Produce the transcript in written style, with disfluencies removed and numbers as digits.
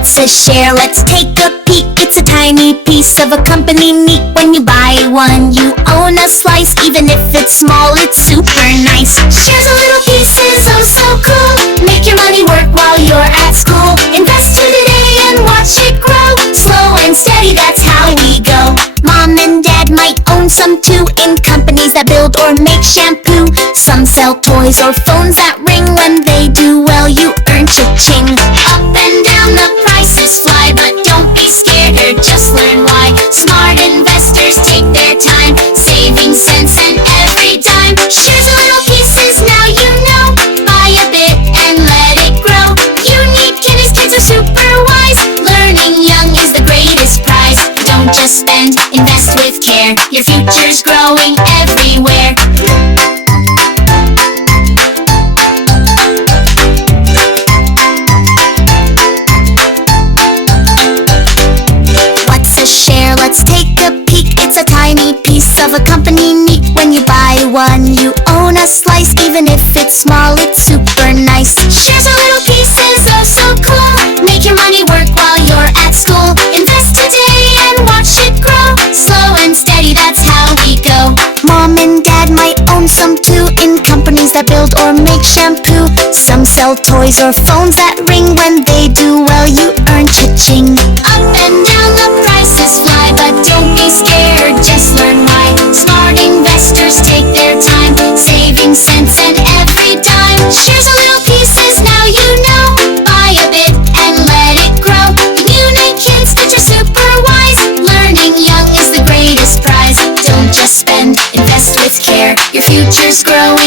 What's a share? Let's take a peek. It's a tiny piece of a company neat. When you buy one, you own a slice. Even if it's small, it's super nice. Shares a little piece is oh so cool. Make your money work while you're at school. Invest today and watch it grow. Slow and steady, that's how we go. Mom and dad might own some too, in companies that build or make shampoo. Some sell toys or phones that ring. When they do well, you earn cha-ching. Up and down the prices fly, but don't be scared or just learn why. Smart investors take their time, saving cents and every dime. Shares a little pieces, now you know. Buy a bit and let it grow. Unique Eunice Kids are super wise. Learning young is the greatest prize. Don't just spend, invest with care. Your future's growing everywhere. What's a share? Let's take a peek. It's a tiny piece of a company neat. When you buy one, you own a slice. Even if it's small, it's super nice. Shares a little piece is oh so cool. Make your money work while you're at school. Invest today and watch it grow. Slow and steady, that's how we go. Mom and dad might own some too, in companies that build or make shampoo. Some sell toys or phones that ring. When they do well, you earn cha-ching. Up and down the prices fly, but don't be scared, just learn why. Smart investors take their time, saving cents and every dime. Shares a little pieces, now you know. Buy a bit and let it grow. Unique Kids are super wise. Learning young is the greatest prize. Don't just spend, invest with care. Your future's growing